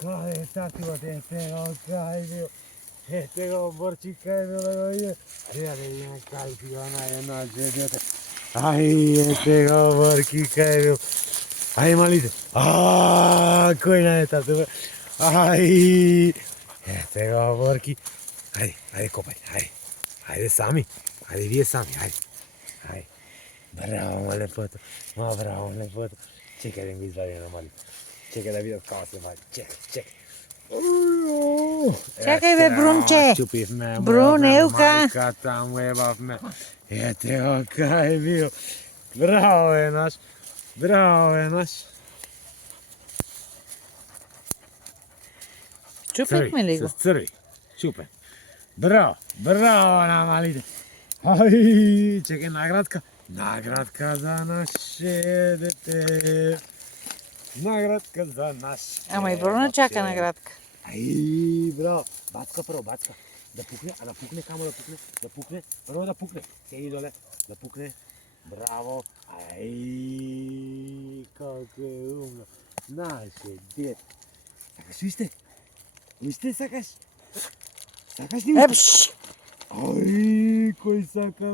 Кај тативот, ете го, кај бил. Ете го, Борчи, кај бил да го иде. Ја да идеме кај ти го на едно джедете. Ај, ете го, Борки, кај бил. Ај, малите. Кој на е тату, бе? Ај, ете го, Борки. Ајде, копајте, ајде. Ајде сами. Ајде, вие сами, ајде. Ајде. Браво, лепото. Браво, лепото. Чекај да го извадим на малите. Чекај да видат како се вади. Чекај. Чекај бе, Брунче. Чупивме му, Брунелка. мајката му ебавме. Ете го кај бил. Браво е наш. Чупихме ли го? С црви. Чупен. Браво на малите. Ај, чекај наградка. Наградка за наше дете. Наградка за наше. Ама и Бруно чака наградка. Ај, браво. Бацка прво, бацка. Да пукне, да пукне, камо да пукне. Да пукне, прво да пукне. Седи доле, да пукне. Браво. Ај, како е умно. Наше дете. Сакаш виште? Виште сакаш? Сакаш ли? Епш! Ај, кој сака